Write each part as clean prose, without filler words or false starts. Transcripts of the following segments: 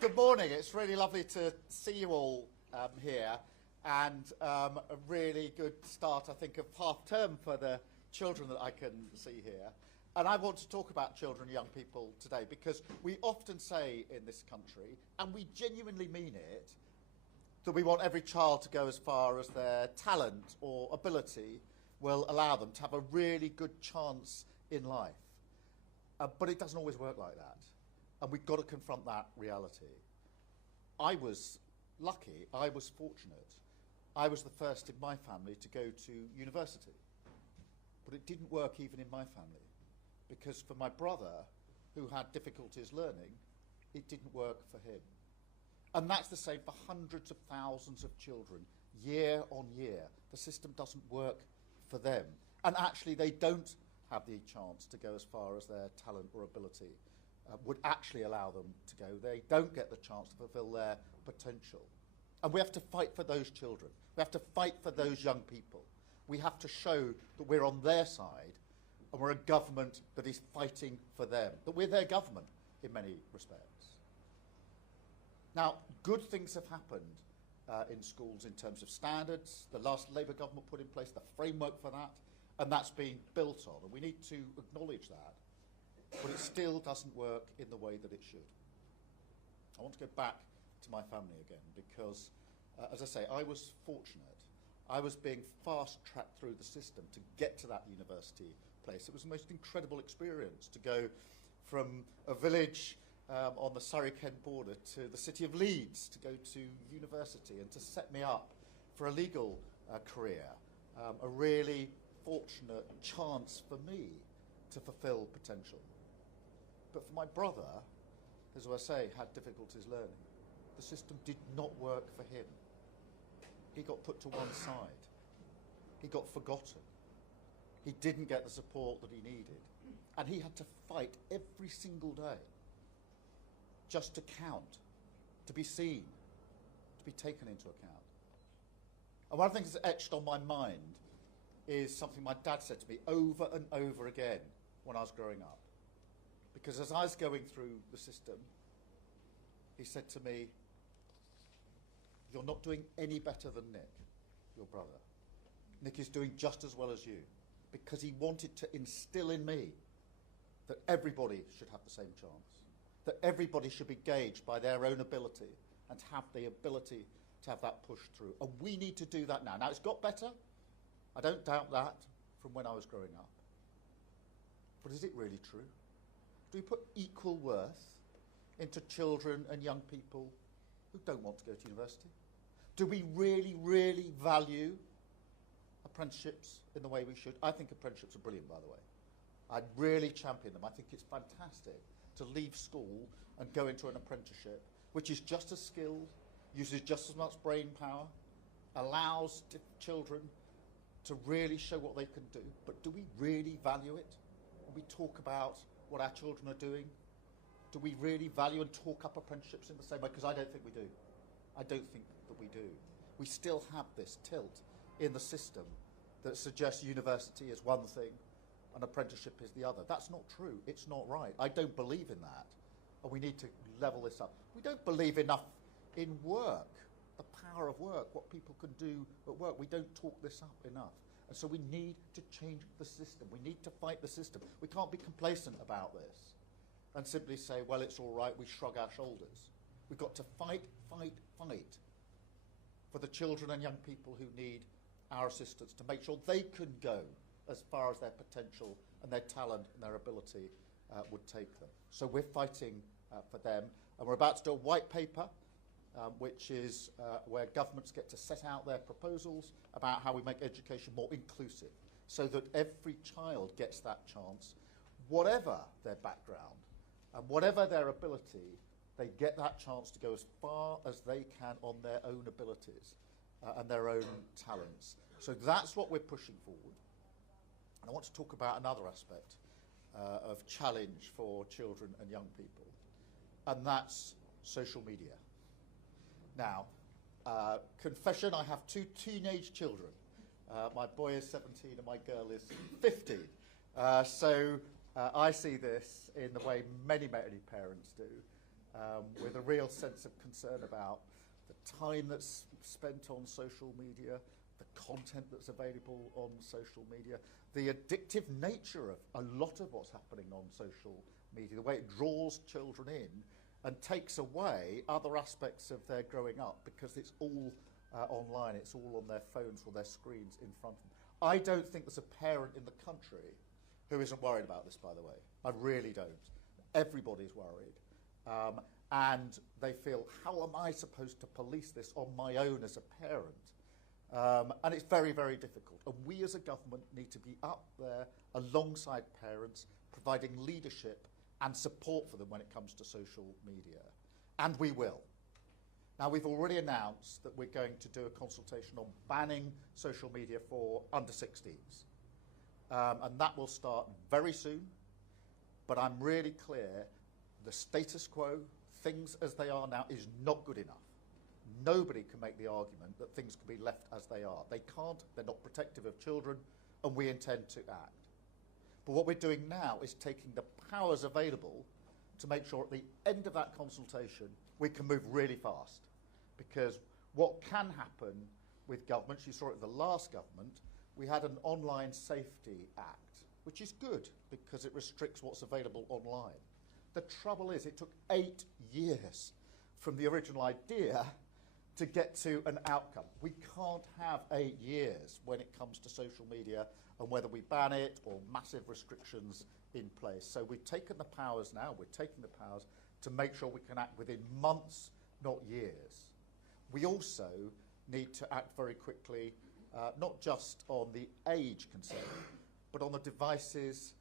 Good morning. It's really lovely to see you all here, and a really good start, I think, of half term for the children that I can see here. And I want to talk about children and young people today because we often say in this country, and we genuinely mean it, that we want every child to go as far as their talent or ability will allow them to have a really good chance in life. But it doesn't always work like that. And we've got to confront that reality. I was lucky, I was fortunate. I was the first in my family to go to university. But it didn't work even in my family. Because for my brother, who had difficulties learning, it didn't work for him. And that's the same for hundreds of thousands of children, year on year. The system doesn't work for them. And actually, they don't have the chance to go as far as their talent or ability would actually allow them to go. They don't get the chance to fulfil their potential. And we have to fight for those children. We have to fight for those young people. We have to show that we're on their side and we're a government that is fighting for them, that we're their government in many respects. Now, good things have happened in schools in terms of standards. The last Labour government put in place the framework for that, and that's been built on, and we need to acknowledge that. But it still doesn't work in the way that it should. I want to go back to my family again because, as I say, I was fortunate. I was being fast-tracked through the system to get to that university place. It was the most incredible experience to go from a village on the Surrey-Kent border to the city of Leeds to go to university and to set me up for a legal career. A really fortunate chance for me to fulfil potential. But for my brother, as I say, had difficulties learning. The system did not work for him. He got put to one side. He got forgotten. He didn't get the support that he needed. And he had to fight every single day just to count, to be seen, to be taken into account. And one of the things that's etched on my mind is something my dad said to me over and over again when I was growing up. Because as I was going through the system, he said to me, "You're not doing any better than Nick, your brother. Nick is doing just as well as you." Because he wanted to instill in me that everybody should have the same chance, that everybody should be gauged by their own ability and have the ability to have that push through. And we need to do that now. Now, it's got better. I don't doubt that from when I was growing up. But is it really true? Do we put equal worth into children and young people who don't want to go to university? Do we really, really value apprenticeships in the way we should? I think apprenticeships are brilliant, by the way. I'd really champion them. I think it's fantastic to leave school and go into an apprenticeship, which is just as skilled, uses just as much brain power, allows children to really show what they can do. But do we really value it? When we talk about what our children are doing, do we really value and talk up apprenticeships in the same way? Because I don't think we do. I don't think that we do. We still have this tilt in the system that suggests university is one thing and apprenticeship is the other. That's not true. It's not right. I don't believe in that. And we need to level this up. We don't believe enough in work, the power of work, what people can do at work. We don't talk this up enough. And so we need to change the system. We need to fight the system. We can't be complacent about this and simply say, well, it's all right, we shrug our shoulders. We've got to fight, fight, fight for the children and young people who need our assistance to make sure they can go as far as their potential and their talent and their ability would take them. So we're fighting for them. And we're about to do a white paper which is where governments get to set out their proposals about how we make education more inclusive so that every child gets that chance, whatever their background and whatever their ability, they get that chance to go as far as they can on their own abilities and their own talents. So that's what we're pushing forward. And I want to talk about another aspect of challenge for children and young people, and that's social media. Now, confession, I have two teenage children. My boy is 17 and my girl is 15. So I see this in the way many, many parents do. with a real sense of concern about the time that's spent on social media, the content that's available on social media, the addictive nature of a lot of what's happening on social media, the way it draws children in and takes away other aspects of their growing up because it's all online, it's all on their phones or their screens in front of them. I don't think there's a parent in the country who isn't worried about this, by the way. I really don't. Everybody's worried. And they feel, how am I supposed to police this on my own as a parent? And it's very, very difficult. And we as a government need to be up there alongside parents, providing leadership and support for them when it comes to social media. And we will. Now, we've already announced that we're going to do a consultation on banning social media for under 16s. And that will start very soon. But I'm really clear, the status quo, things as they are now, is not good enough. Nobody can make the argument that things can be left as they are. They can't, they're not protective of children, and we intend to act. But what we're doing now is taking the powers available to make sure at the end of that consultation we can move really fast. Because what can happen with governments, you saw it with the last government, we had an Online Safety Act, which is good because it restricts what's available online. The trouble is it took 8 years from the original idea to get to an outcome. We can't have 8 years when it comes to social media and whether we ban it or massive restrictions in place. So we've taken the powers now, we're taking the powers to make sure we can act within months, not years. We also need to act very quickly, not just on the age concern, but on the devices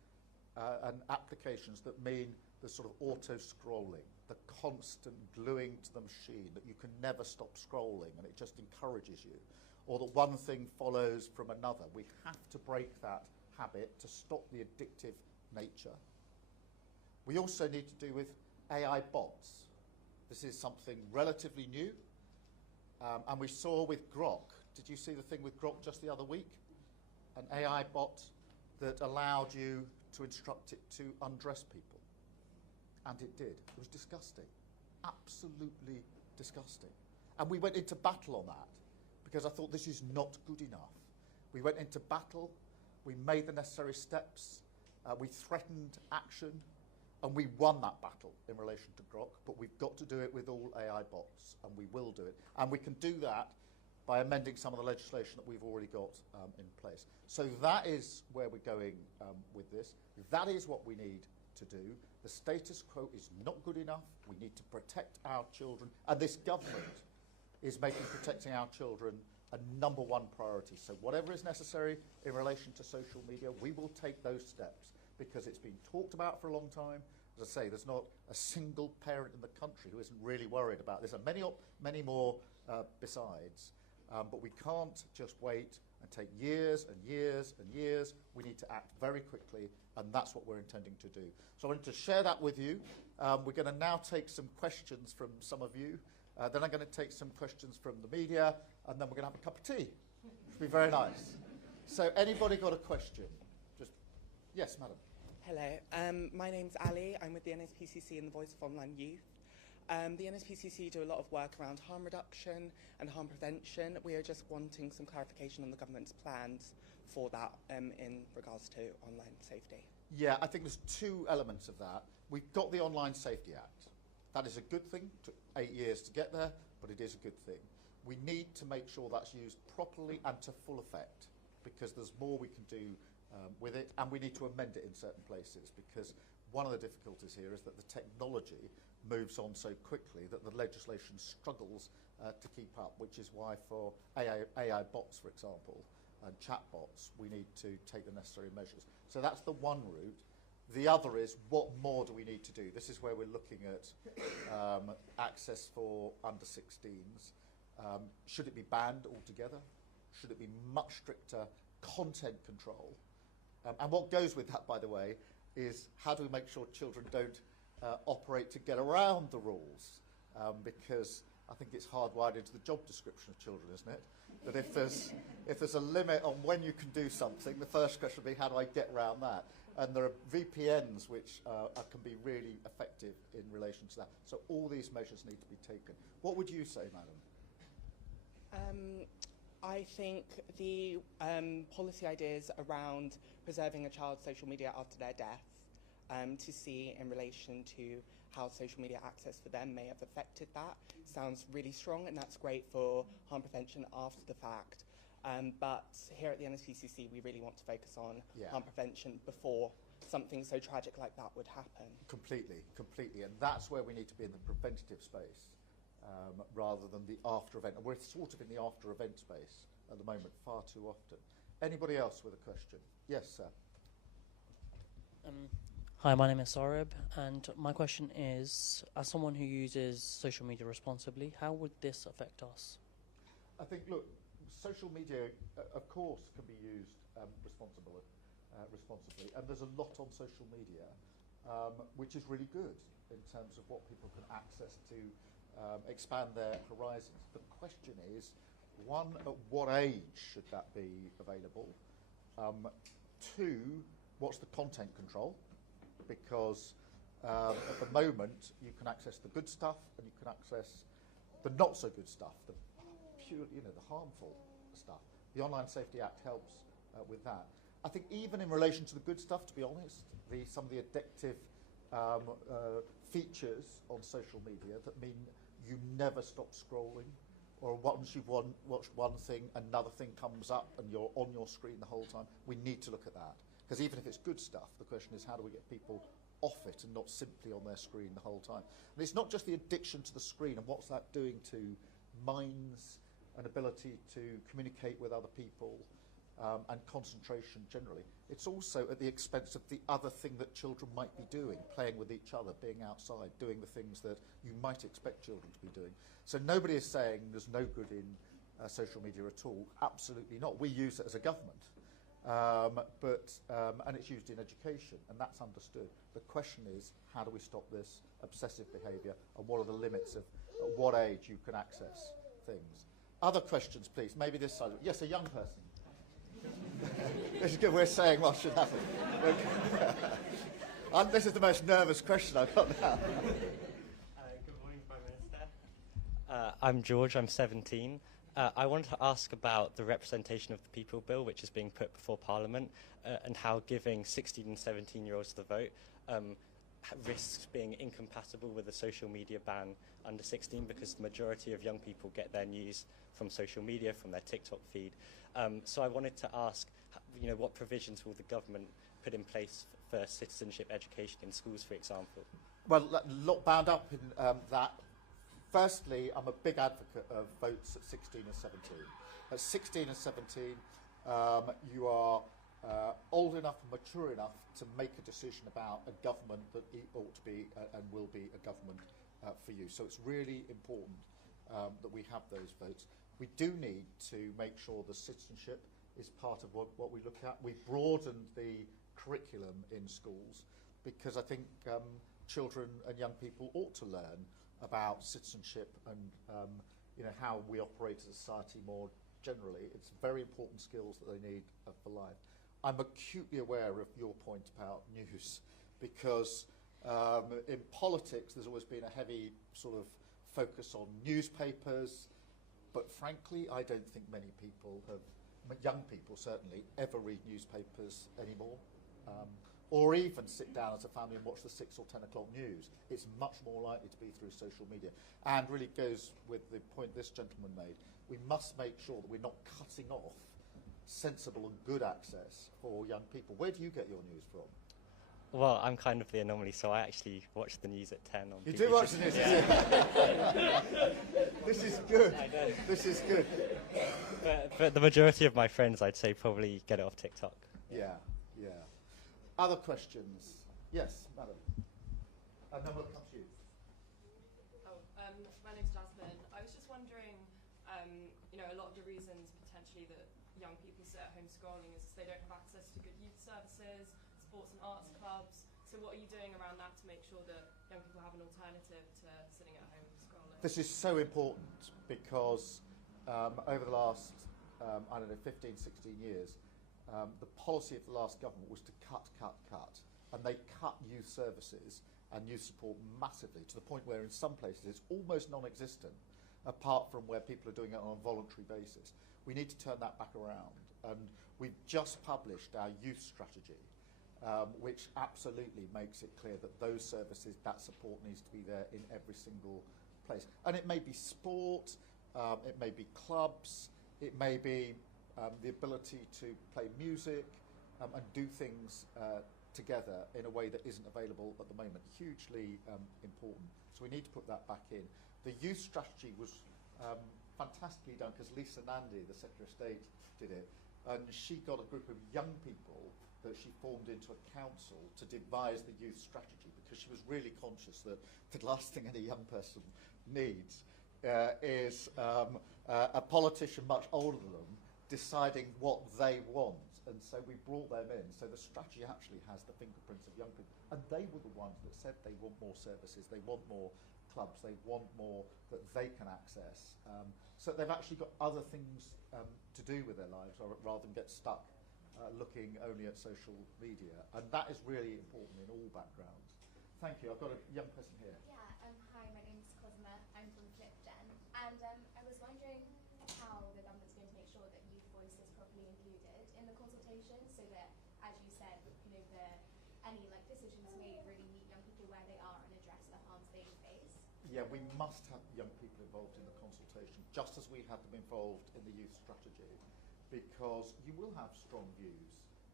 and applications that mean the sort of auto-scrolling, the constant gluing to the machine, that you can never stop scrolling and it just encourages you, or that one thing follows from another. We have to break that habit to stop the addictive nature. We also need to do with AI bots. This is something relatively new, and we saw with Grok. Did you see the thing with Grok just the other week? An AI bot that allowed you to instruct it to undress people. And it did. It was disgusting. Absolutely disgusting. And we went into battle on that because I thought this is not good enough. We went into battle, we made the necessary steps, we threatened action, and we won that battle in relation to Grok, but we've got to do it with all AI bots, and we will do it. And we can do that by amending some of the legislation that we've already got in place. So that is where we're going with this. That is what we need to do. The status quo is not good enough. We need to protect our children, and this government is making protecting our children a number one priority. So whatever is necessary in relation to social media, we will take those steps because it's been talked about for a long time. As I say, there's not a single parent in the country who isn't really worried about this, and many more besides. But we can't just wait and take years and years and years. We need to act very quickly, and that's what we're intending to do. So I wanted to share that with you. We're going to now take some questions from some of you. Then I'm going to take some questions from the media, and then we're going to have a cup of tea, which will be very nice. So anybody got a question? Just, yes, madam. Hello, my name's Ali. I'm with the NSPCC and the Voice of Online Youth. The NSPCC do a lot of work around harm reduction and harm prevention. We are just wanting some clarification on the government's plans for that in regards to online safety. Yeah, I think there's two elements of that. We've got the Online Safety Act. That is a good thing. It took 8 years to get there, but it is a good thing. We need to make sure that's used properly and to full effect, because there's more we can do with it, and we need to amend it in certain places, because one of the difficulties here is that the technology moves on so quickly that the legislation struggles to keep up, which is why for AI bots, for example, and chat bots, we need to take the necessary measures. So that's the one route. The other is, what more do we need to do? This is where we're looking at access for under 16s. Should it be banned altogether? Should it be much stricter content control? And what goes with that, by the way, is how do we make sure children don't operate to get around the rules? Because I think it's hardwired into the job description of children, isn't it? That if there's a limit on when you can do something, the first question would be, how do I get around that? And there are VPNs which can be really effective in relation to that. So all these measures need to be taken. What would you say, madam? I think the policy ideas around preserving a child's social media after their death, to see in relation to how social media access for them may have affected that, sounds really strong, and that's great for harm prevention after the fact. But here at the NSPCC, we really want to focus on harm prevention before something so tragic like that would happen. Completely. And that's where we need to be, in the preventative space, rather than the after event. And we're sort of in the after event space at the moment far too often. Anybody else with a question? Yes, sir. Hi, my name is Saurabh, and my question is, as someone who uses social media responsibly, how would this affect us? I think, look, social media, of course, can be used responsibly, and there's a lot on social media which is really good in terms of what people can access to expand their horizons. The question is, one, at what age should that be available? Two, what's the content control? Because at the moment you can access the good stuff and you can access the not so good stuff, the pure, the harmful stuff. The Online Safety Act helps with that. I think even in relation to the good stuff, to be honest, some of the addictive features on social media that mean you never stop scrolling, or once you've watched one thing, another thing comes up and you're on your screen the whole time. We need to look at that. Because even if it's good stuff, the question is, how do we get people off it and not simply on their screen the whole time? And it's not just the addiction to the screen and what's that doing to minds and ability to communicate with other people and concentration generally. It's also at the expense of the other thing that children might be doing, playing with each other, being outside, doing the things that you might expect children to be doing. So nobody is saying there's no good in social media at all. Absolutely not. We use it as a government. And it's used in education, and that's understood. The question is, how do we stop this obsessive behaviour, and what are the limits of at what age you can access things? Other questions, please. Maybe this side. Yes, a young person. This is good. We're saying what should happen. This is the most nervous question I've got now. Good morning, Prime Minister. I'm George. I'm 17. I wanted to ask about the representation of the people bill, which is being put before Parliament, and how giving 16 and 17-year-olds the vote risks being incompatible with a social media ban under 16, because the majority of young people get their news from social media, from their TikTok feed. So I wanted to ask, what provisions will the government put in place for citizenship education in schools, for example? Well, a lot bound up in that. Firstly, I'm a big advocate of votes at 16 and 17. At 16 and 17, you are old enough and mature enough to make a decision about a government that ought to be and will be a government for you. So it's really important that we have those votes. We do need to make sure the citizenship is part of what we look at. We broadened the curriculum in schools because I think children and young people ought to learn about citizenship and how we operate as a society more generally. It's very important skills that they need for life. I'm acutely aware of your point about news because in politics there's always been a heavy sort of focus on newspapers, but frankly I don't think many people young people certainly, ever read newspapers anymore. Or even sit down as a family and watch the 6 or 10 o'clock news. It's much more likely to be through social media. And really goes with the point this gentleman made. We must make sure that we're not cutting off sensible and good access for young people. Where do you get your news from? Well, I'm kind of the anomaly, so I actually watch the news at 10 on You BBC. do watch the news? Yeah. This is good. I know. This is good. But the majority of my friends, I'd say, probably get it off TikTok. Yeah. Other questions? Yes, madam. And then we'll come to you. My name's Jasmine. I was just wondering, a lot of the reasons potentially that young people sit at home scrolling is they don't have access to good youth services, sports and arts clubs. So what are you doing around that to make sure that young people have an alternative to sitting at home scrolling? This is so important because over the last, 15, 16 years, the policy of the last government was to cut, cut, cut. And they cut youth services and youth support massively, to the point where in some places it's almost non-existent, apart from where people are doing it on a voluntary basis. We need to turn that back around. And we've just published our youth strategy, which absolutely makes it clear that those services, that support needs to be there in every single place. And it may be sport, it may be clubs, it may be the ability to play music and do things together in a way that isn't available at the moment. Hugely important. So we need to put that back in. The youth strategy was fantastically done because Lisa Nandy, the Secretary of State, did it. And she got a group of young people that she formed into a council to devise the youth strategy, because she was really conscious that the last thing any young person needs is a politician much older than them deciding what they want. And so we brought them in. So the strategy actually has the fingerprints of young people. And they were the ones that said they want more services, they want more clubs, they want more that they can access. So they've actually got other things to do with their lives, rather than get stuck looking only at social media. And that is really important in all backgrounds. Thank you. I've got a young person here. Yeah, hi, my name's Cosma. I'm from FlipGen. And I was wondering how the government's going to make sure that youth voice is properly included in the consultation, so that, as you said, any decisions made really meet young people where they are and address the harms they face. Yeah, we must have young people involved in the consultation, just as we had them involved in the youth strategy, because you will have strong views,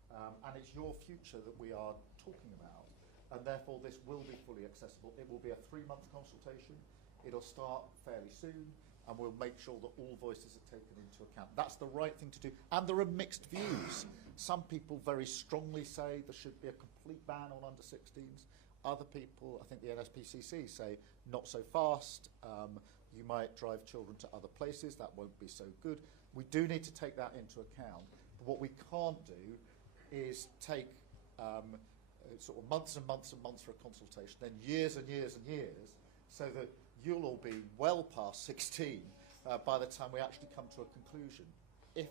and it's your future that we are talking about, and therefore this will be fully accessible. It will be a 3-month consultation. It'll start fairly soon, and we'll make sure that all voices are taken into account. That's the right thing to do, and there are mixed views. Some people very strongly say there should be a complete ban on under-16s. Other people, I think the NSPCC, say not so fast. You might drive children to other places. That won't be so good. We do need to take that into account. But what we can't do is take sort of months and months and months for a consultation, then years and years and years, so that you'll all be well past 16 by the time we actually come to a conclusion. If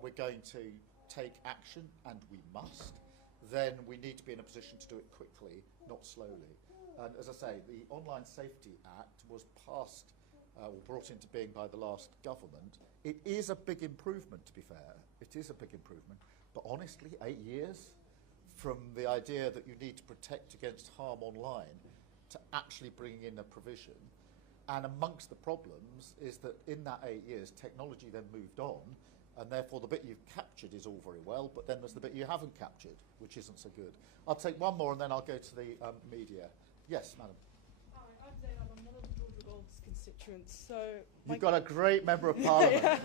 we're going to take action, and we must, then we need to be in a position to do it quickly, not slowly. And as I say, the Online Safety Act was passed or brought into being by the last government. It is a big improvement, to be fair. It is a big improvement. But honestly, 8 years from the idea that you need to protect against harm online to actually bringing in a provision. And amongst the problems is that in that 8 years, technology then moved on, and therefore the bit you've captured is all very well, but then there's the bit you haven't captured, which isn't so good. I'll take one more and then I'll go to the media. Yes, madam. Hi, I'm Zainab. I'm one of the Georgia Gold's constituents. So You've got a great member of parliament.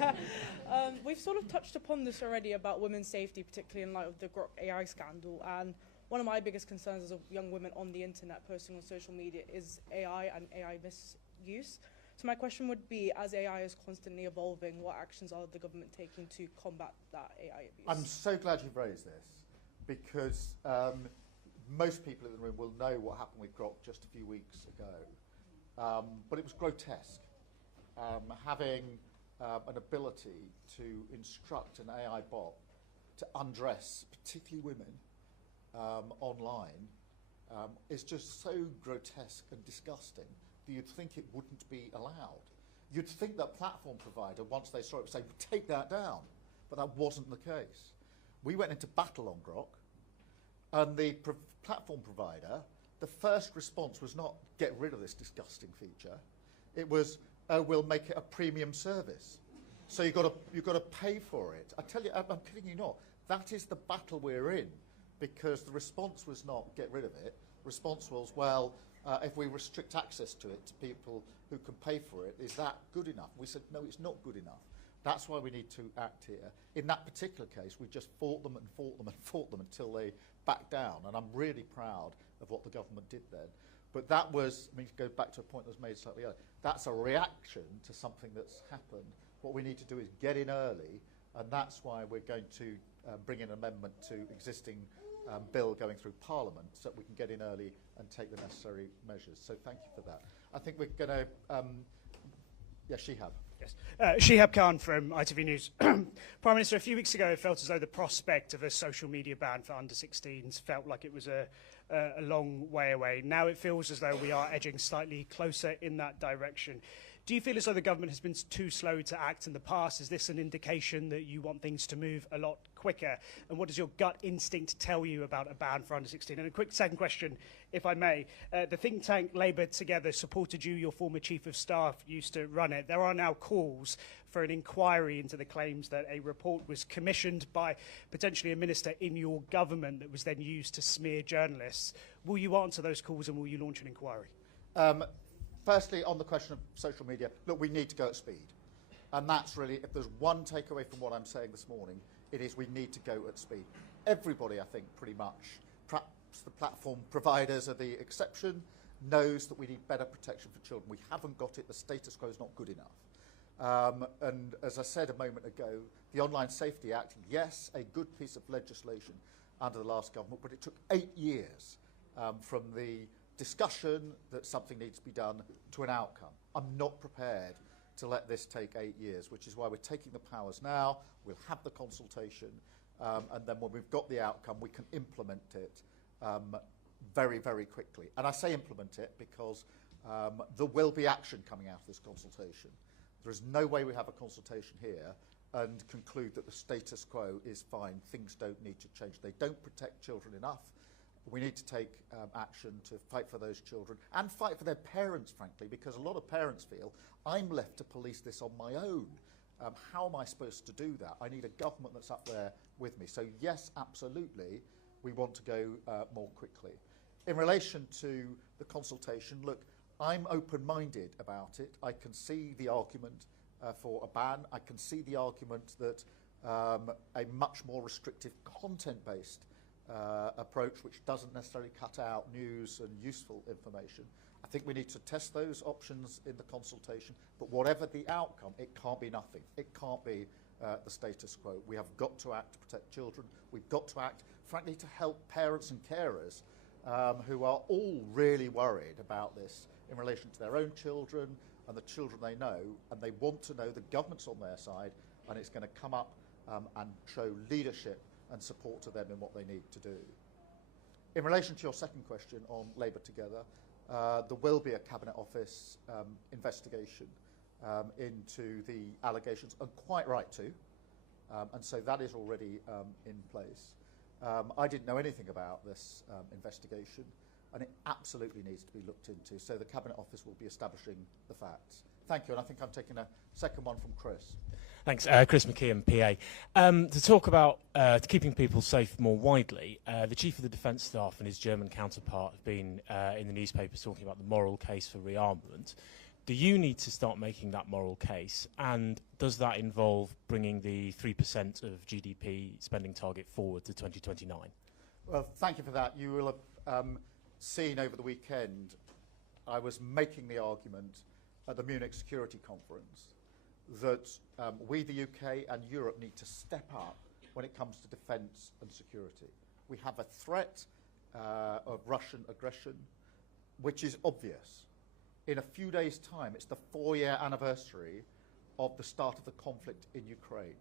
we've sort of touched upon this already about women's safety, particularly in light of the Grok AI scandal. And one of my biggest concerns as a young women on the internet posting on social media is AI and AI misuse. So my question would be, as AI is constantly evolving, what actions are the government taking to combat that AI abuse? I'm so glad you've raised this, because most people in the room will know what happened with Grok just a few weeks ago. But it was grotesque. Having an ability to instruct an AI bot to undress, particularly women, online, is just so grotesque and disgusting that you'd think it wouldn't be allowed. You'd think that platform provider, once they saw it, would say, take that down. But that wasn't the case. We went into battle on Grok, and the platform provider, the first response was not, get rid of this disgusting feature. It was, oh, we'll make it a premium service. So you've got to pay for it. I tell you, I'm kidding you not. That is the battle we're in, because the response was not, get rid of it. The response was, well, if we restrict access to it to people who can pay for it, is that good enough? We said, no, it's not good enough. That's why we need to act here. In that particular case, we just fought them and fought them and fought them until they backed down. And I'm really proud of what the government did then. But that was, I mean, to go back to a point that was made slightly earlier, that's a reaction to something that's happened. What we need to do is get in early, and that's why we're going to bring in an amendment to existing bill going through Parliament, so that we can get in early and take the necessary measures. So thank you for that. I think we're going to, yes, Shihab. Yes. Shihab Khan from ITV News. Prime Minister, a few weeks ago it felt as though the prospect of a social media ban for under-16s felt like it was a long way away. Now it feels as though we are edging slightly closer in that direction. Do you feel as though the government has been too slow to act in the past? Is this an indication that you want things to move a lot quicker? And what does your gut instinct tell you about a ban for under-16? And a quick second question, if I may. The think tank Labour Together supported you. Your former Chief of Staff used to run it. There are now calls for an inquiry into the claims that a report was commissioned by potentially a minister in your government that was then used to smear journalists. Will you answer those calls and will you launch an inquiry? Firstly, on the question of social media, look, we need to go at speed. And that's really, if there's one takeaway from what I'm saying this morning, it is we need to go at speed. Everybody, I think, pretty much, perhaps the platform providers are the exception, knows that we need better protection for children. We haven't got it. The status quo is not good enough. And as I said a moment ago, the Online Safety Act, yes, a good piece of legislation under the last government, but it took 8 years from the discussion that something needs to be done to an outcome. I'm not prepared to let this take 8 years, which is why we're taking the powers now. We'll have the consultation, and then when we've got the outcome, we can implement it very, very quickly. And I say implement it because there will be action coming out of this consultation. There is no way we have a consultation here and conclude that the status quo is fine. Things don't need to change. They don't protect children enough. We need to take action to fight for those children and fight for their parents, frankly, because a lot of parents feel, I'm left to police this on my own. How am I supposed to do that? I need a government that's up there with me. So yes, absolutely, we want to go more quickly. In relation to the consultation, look, I'm open-minded about it. I can see the argument for a ban. I can see the argument that a much more restrictive content-based approach, which doesn't necessarily cut out news and useful information. I think we need to test those options in the consultation, but whatever the outcome, it can't be nothing. It can't be the status quo. We have got to act to protect children. We've got to act, frankly, to help parents and carers who are all really worried about this in relation to their own children and the children they know, and they want to know the government's on their side and it's going to come up and show leadership and support to them in what they need to do. In relation to your second question on Labour Together, there will be a Cabinet Office investigation into the allegations, and quite right too, and so that is already in place. I didn't know anything about this investigation, and it absolutely needs to be looked into, so the Cabinet Office will be establishing the facts. Thank you, and I think I'm taking a second one from Chris. Thanks. Chris McKeon, PA. To talk about keeping people safe more widely, the Chief of the Defence Staff and his German counterpart have been in the newspapers talking about the moral case for rearmament. Do you need to start making that moral case? And does that involve bringing the 3% of GDP spending target forward to 2029? Well, thank you for that. You will have seen over the weekend, I was making the argument at the Munich Security Conference that we, the UK and Europe, need to step up when it comes to defence and security. We have a threat of Russian aggression, which is obvious. In a few days' time, it's the 4-year anniversary of the start of the conflict in Ukraine.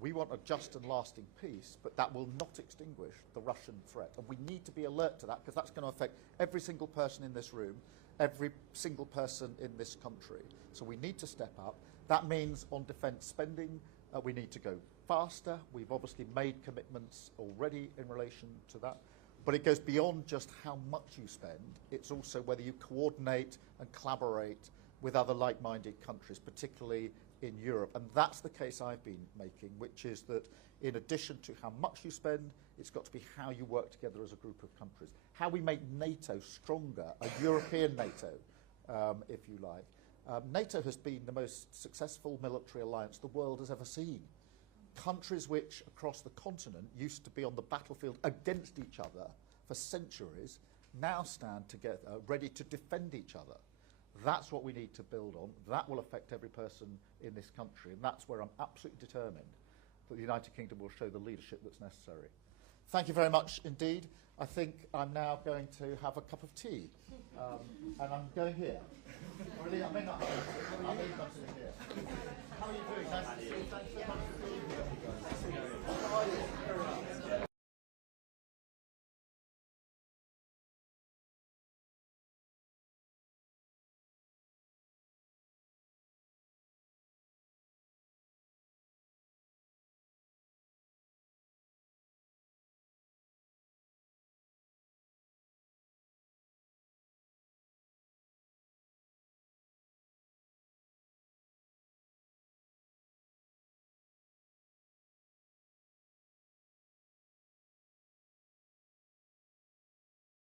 We want a just and lasting peace, but that will not extinguish the Russian threat. And we need to be alert to that, because that's going to affect every single person in this room, every single person in this country. So we need to step up. That means on defence spending, we need to go faster. We've obviously made commitments already in relation to that. But it goes beyond just how much you spend. It's also whether you coordinate and collaborate with other like-minded countries, particularly in Europe. And that's the case I've been making, which is that in addition to how much you spend, it's got to be how you work together as a group of countries. How we make NATO stronger, a European NATO, if you like. NATO has been the most successful military alliance the world has ever seen. Countries which, across the continent, used to be on the battlefield against each other for centuries, now stand together, ready to defend each other. That's what we need to build on. That will affect every person in this country, and that's where I'm absolutely determined that the United Kingdom will show the leadership that's necessary. thank you very much indeed. I think I'm now going to have a cup of tea. And I'm going here. Really, I may not have it. I may not sit here. How are you doing? Nice to see you. Thanks so much for being here.